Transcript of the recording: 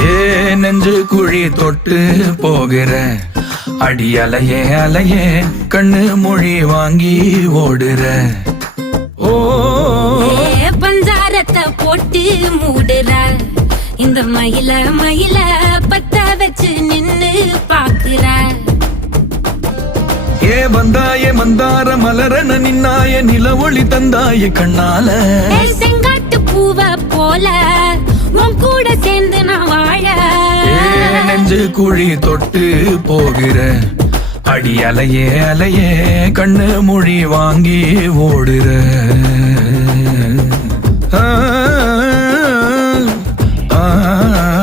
ஏ நெஞ்சு குழி தொட்டு போகிற அடி அலையே அலையே கண்ணு மொழி வாங்கி ஓடுற. ஓ பஞ்சாரத்தை போட்டு மூடுற இந்த மயில மயில பத்த வச்சு நின்னு பாக்குற. ஏ வந்தாய மந்தார மலரன நின்னாய நில ஒளி தந்தாய கண்ணால. செங்காட்டு பூவ போல உன் கூட சேர்ந்து நான் வாழ. நெஞ்சு குழி தொட்டு போகிற அடி அலையே அலையே கண்ணு மொழி வாங்கி ஓடுற. ஆ ஆ